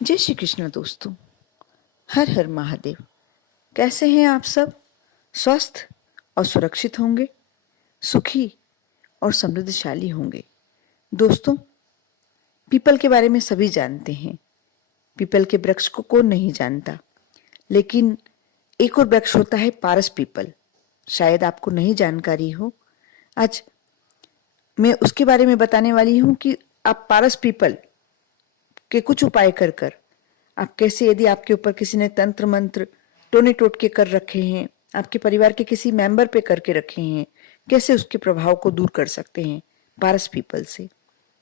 जय श्री कृष्ण दोस्तों। हर हर महादेव। कैसे हैं आप सब? स्वस्थ और सुरक्षित होंगे, सुखी और समृद्धशाली होंगे। दोस्तों, पीपल के बारे में सभी जानते हैं। पीपल के वृक्ष को कौन नहीं जानता। लेकिन एक और वृक्ष होता है पारस पीपल। शायद आपको नहीं जानकारी हो। आज मैं उसके बारे में बताने वाली हूं कि आप पारस पीपल के कुछ उपाय कर कर आप कैसे, यदि आपके ऊपर किसी ने तंत्र मंत्र टोने टोटके कर रखे हैं, आपके परिवार के किसी मेंबर पे करके रखे हैं, कैसे उसके प्रभाव को दूर कर सकते हैं पारस पीपल से।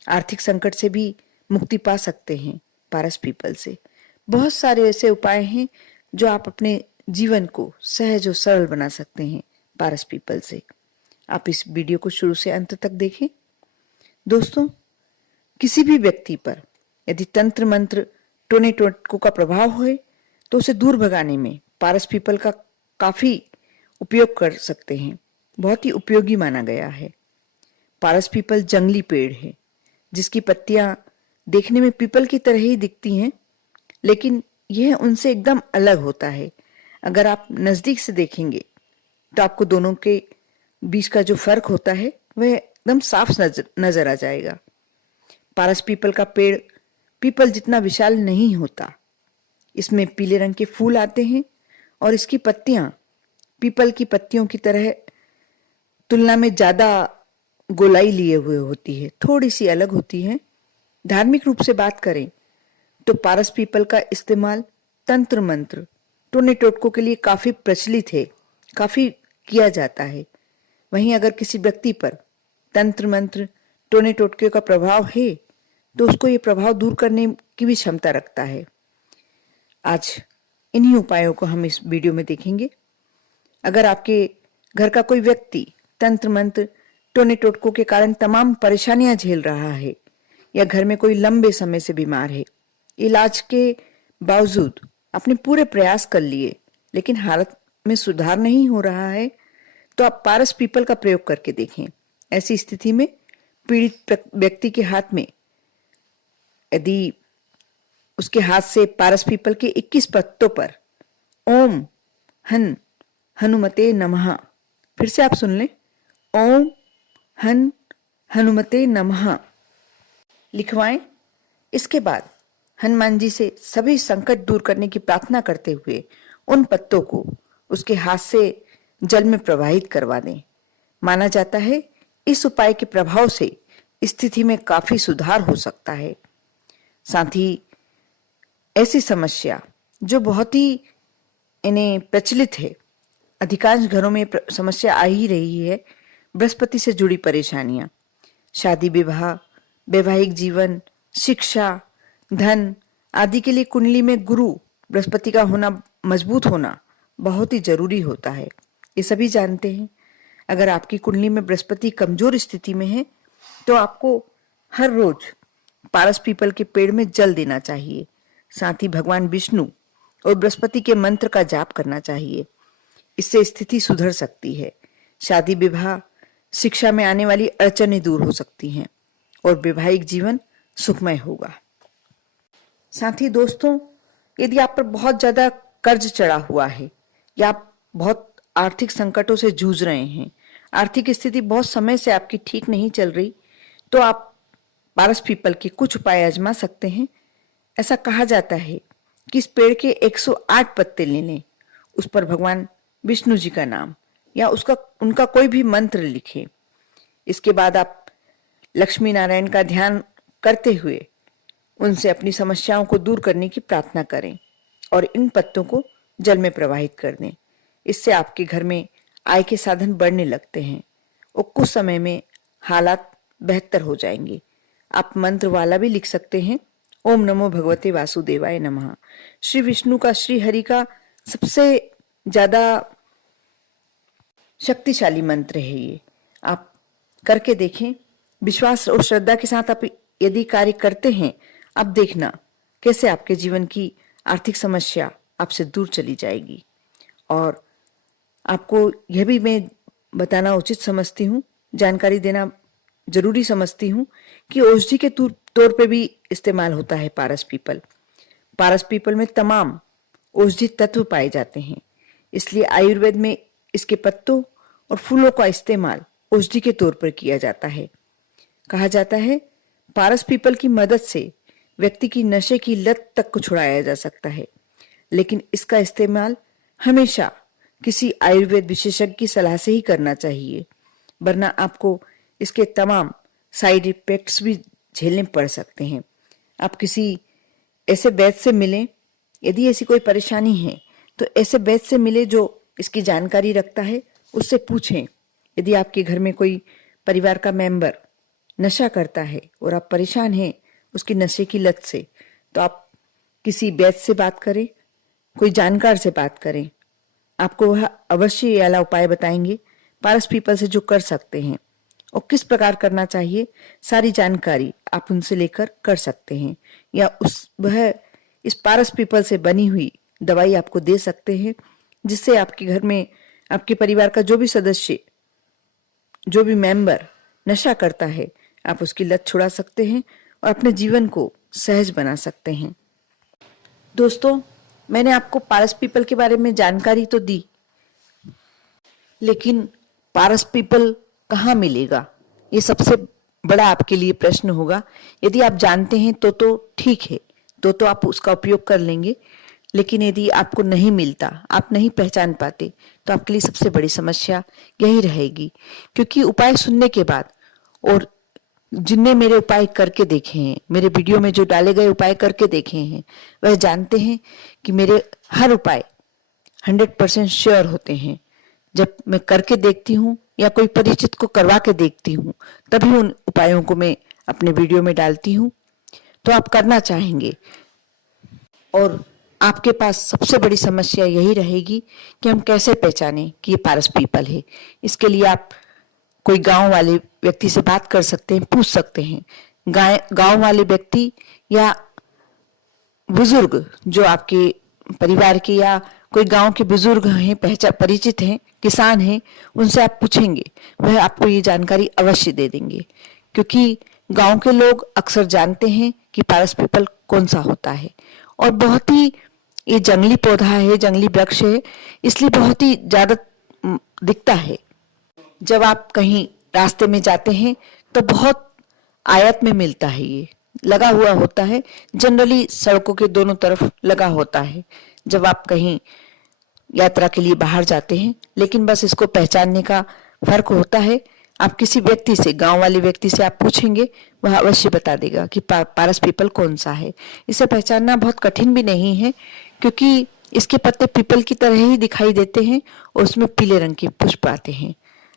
आर्थिक संकट से भी मुक्ति पा सकते हैं पारस पीपल से। बहुत सारे ऐसे उपाय हैं जो आप अपने जीवन को सहज और सरल बना सकते हैं पारस पीपल से। आप इस वीडियो को शुरू से अंत तक देखें। दोस्तों, किसी भी व्यक्ति पर यदि तंत्र मंत्र टोने टोटकों का प्रभाव होए तो उसे दूर भगाने में पारस पीपल का काफी उपयोग कर सकते हैं। बहुत ही उपयोगी माना गया है। पारस पीपल जंगली पेड़ है जिसकी पत्तियां देखने में पीपल की तरह ही दिखती हैं, लेकिन यह उनसे एकदम अलग होता है। अगर आप नजदीक से देखेंगे तो आपको दोनों के बीच का जो फर्क होता है वह एकदम साफ नजर आ जाएगा। पारस पीपल का पेड़ पीपल जितना विशाल नहीं होता। इसमें पीले रंग के फूल आते हैं और इसकी पत्तियां पीपल की पत्तियों की तरह तुलना में ज्यादा गोलाई लिए हुए होती है, थोड़ी सी अलग होती है। धार्मिक रूप से बात करें तो पारस पीपल का इस्तेमाल तंत्र मंत्र टोने टोटकों के लिए काफी प्रचलित है, काफी किया जाता है। वहीं अगर किसी व्यक्ति पर तंत्र मंत्र टोने टोटके का प्रभाव है तो उसको ये प्रभाव दूर करने की भी क्षमता रखता है। आज इन्हीं उपायों को हम इस वीडियो में देखेंगे। अगर आपके घर का कोई व्यक्ति तंत्र मंत्र टोने टोटकों के कारण तमाम परेशानियां झेल रहा है या घर में कोई लंबे समय से बीमार है, इलाज के बावजूद आपने पूरे प्रयास कर लिए लेकिन हालत में सुधार नहीं हो रहा है, तो आप पारस पीपल का प्रयोग करके देखें। ऐसी स्थिति में पीड़ित व्यक्ति के हाथ में यदि उसके हाथ से पारस पीपल के 21 पत्तों पर ओम हन हनुमते नमः, फिर से आप सुन लें, ओम हन हनुमते नमः लिखवाएं। इसके बाद हनुमान जी से सभी संकट दूर करने की प्रार्थना करते हुए उन पत्तों को उसके हाथ से जल में प्रवाहित करवा दें। माना जाता है इस उपाय के प्रभाव से स्थिति में काफी सुधार हो सकता है। साथ ही ऐसी समस्या जो बहुत ही इन्हें प्रचलित है, अधिकांश घरों में समस्या आ ही रही है, बृहस्पति से जुड़ी परेशानियां, शादी विवाह, वैवाहिक जीवन, शिक्षा, धन आदि के लिए कुंडली में गुरु बृहस्पति का होना, मजबूत होना बहुत ही जरूरी होता है। ये सभी जानते हैं। अगर आपकी कुंडली में बृहस्पति कमजोर स्थिति में है तो आपको हर रोज पारस पीपल के पेड़ में जल देना चाहिए। साथ ही भगवान विष्णु और बृहस्पति के मंत्र का जाप करना चाहिए। इससे स्थिति सुधर सकती है। शादी विवाह, शिक्षा में आने वाली अड़चनें दूर हो सकती हैं और वैवाहिक जीवन सुखमय होगा। साथ ही दोस्तों, यदि आप पर बहुत ज्यादा कर्ज चढ़ा हुआ है या आप बहुत आर्थिक संकटों से जूझ रहे हैं, आर्थिक स्थिति बहुत समय से आपकी ठीक नहीं चल रही, तो आप पारस पीपल के कुछ उपाय आजमा सकते हैं। ऐसा कहा जाता है कि इस पेड़ के 108 पत्ते ले लें, उस पर भगवान विष्णु जी का नाम या उनका कोई भी मंत्र लिखें। इसके बाद आप लक्ष्मी नारायण का ध्यान करते हुए उनसे अपनी समस्याओं को दूर करने की प्रार्थना करें और इन पत्तों को जल में प्रवाहित कर दें। इससे आपके घर में आय के साधन बढ़ने लगते हैं और कुछ समय में हालात बेहतर हो जाएंगे। आप मंत्र वाला भी लिख सकते हैं, ओम नमो भगवते वासुदेवाय नमः। श्री विष्णु का, श्री हरि का सबसे ज्यादा शक्तिशाली मंत्र है ये। आप करके देखें। विश्वास और श्रद्धा के साथ आप यदि कार्य करते हैं, आप देखना कैसे आपके जीवन की आर्थिक समस्या आपसे दूर चली जाएगी। और आपको यह भी मैं बताना उचित समझती हूँ, जानकारी देना जरूरी समझती हूँ कि औषधि के तौर पे भी इस्तेमाल होता है पारस पीपल। पारस पीपल में तमाम औषधि तत्व पाए जाते हैं, इसलिए आयुर्वेद में इसके पत्तों और फूलों का इस्तेमाल औषधि के तौर पर किया जाता है। कहा जाता है पारस पीपल की मदद से व्यक्ति की नशे की लत तक को छुड़ाया जा सकता है, लेकिन इसका इस्तेमाल हमेशा किसी आयुर्वेद विशेषज्ञ की सलाह से ही करना चाहिए, वरना आपको इसके तमाम साइड इफेक्ट्स भी झेलने पड़ सकते हैं। आप किसी ऐसे वैद्य से मिलें, यदि ऐसी कोई परेशानी है तो ऐसे वैद्य से मिले जो इसकी जानकारी रखता है, उससे पूछें। यदि आपके घर में कोई परिवार का मेंबर नशा करता है और आप परेशान हैं उसकी नशे की लत से, तो आप किसी वैद्य से बात करें, कोई जानकार से बात करें। आपको वह अवश्य ये वाला उपाय बताएंगे पारस पीपल से जो कर सकते हैं और किस प्रकार करना चाहिए, सारी जानकारी आप उनसे लेकर कर सकते हैं, या वह इस पारस पीपल से बनी हुई दवाई आपको दे सकते हैं, जिससे आपके घर में आपके परिवार का जो भी सदस्य, जो भी मेंबर नशा करता है, आप उसकी लत छुड़ा सकते हैं और अपने जीवन को सहज बना सकते हैं। दोस्तों, मैंने आपको पारस पीपल के बारे में जानकारी तो दी, लेकिन पारस पीपल कहाँ मिलेगा, ये सबसे बड़ा आपके लिए प्रश्न होगा। यदि आप जानते हैं तो ठीक है, तो आप उसका उपयोग कर लेंगे, लेकिन यदि आपको नहीं मिलता, आप नहीं पहचान पाते, तो आपके लिए सबसे बड़ी समस्या यही रहेगी। क्योंकि उपाय सुनने के बाद, और जिनने मेरे उपाय करके देखे हैं, मेरे वीडियो में जो डाले गए उपाय करके देखे हैं, वह जानते हैं कि मेरे हर उपाय 100% श्योर होते हैं। जब मैं करके देखती हूँ या कोई परिचित को करवा के देखती हूँ, तभी उन उपायों को मैं अपने वीडियो में डालती हूँ। तो आप करना चाहेंगे, और आपके पास सबसे बड़ी समस्या यही रहेगी कि हम कैसे पहचानें कि ये पारस पीपल है। इसके लिए आप कोई गांव वाले व्यक्ति से बात कर सकते हैं, पूछ सकते हैं। गांव वाले व्यक्ति या बुजुर्ग जो आपके परिवार के या कोई गांव के बुजुर्ग हैं, परिचित हैं, किसान हैं, उनसे आप पूछेंगे, वह आपको ये जानकारी अवश्य दे देंगे। क्योंकि गांव के लोग अक्सर जानते हैं कि पारस पीपल कौन सा होता है, और बहुत ही ये जंगली पौधा है, जंगली वृक्ष है, इसलिए बहुत ही ज्यादा दिखता है। जब आप कहीं रास्ते में जाते हैं तो बहुत आयत में मिलता है, ये लगा हुआ होता है, जनरली सड़कों के दोनों तरफ लगा होता है जब आप कहीं यात्रा के लिए बाहर जाते हैं। लेकिन बस इसको पहचानने का फर्क होता है। आप किसी व्यक्ति से, गांव वाले व्यक्ति से आप पूछेंगे, वह अवश्य बता देगा कि पारस पीपल कौन सा है। इसे पहचानना बहुत कठिन भी नहीं है, क्योंकि इसके पत्ते पीपल की तरह ही दिखाई देते हैं और उसमें पीले रंग के पुष्प आते हैं।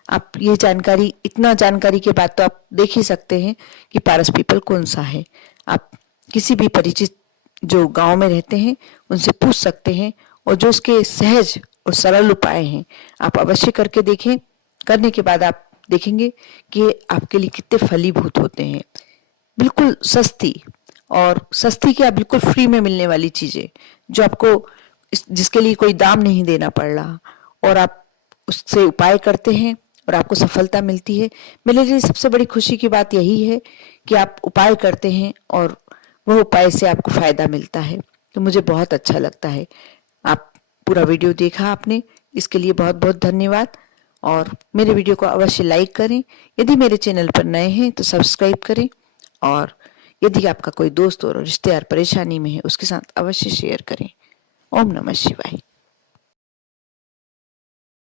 आप ये जानकारी, इतना जानकारी के बाद तो आप देख ही सकते हैं कि पारस पीपल कौन सा है। आप किसी भी परिचित जो गांव में रहते हैं उनसे पूछ सकते हैं, और जो उसके सहज और सरल उपाय हैं आप अवश्य करके देखें। करने के बाद आप देखेंगे कि आपके लिए कितने फलीभूत होते हैं। बिल्कुल सस्ती, और सस्ती क्या, बिल्कुल फ्री में मिलने वाली चीजें, जो आपको जिसके लिए कोई दाम नहीं देना पड़ रहा, और आप उससे उपाय करते हैं और आपको सफलता मिलती है। मेरे लिए सबसे बड़ी खुशी की बात यही है कि आप उपाय करते हैं और वह उपाय से आपको फायदा मिलता है, तो मुझे बहुत अच्छा लगता है। आप पूरा वीडियो देखा आपने, इसके लिए बहुत बहुत धन्यवाद। और मेरे वीडियो को अवश्य लाइक करें। यदि मेरे चैनल पर नए हैं तो सब्सक्राइब करें, और यदि आपका कोई दोस्त और रिश्तेदार परेशानी में है, उसके साथ अवश्य शेयर करें। ओम नमः शिवाय।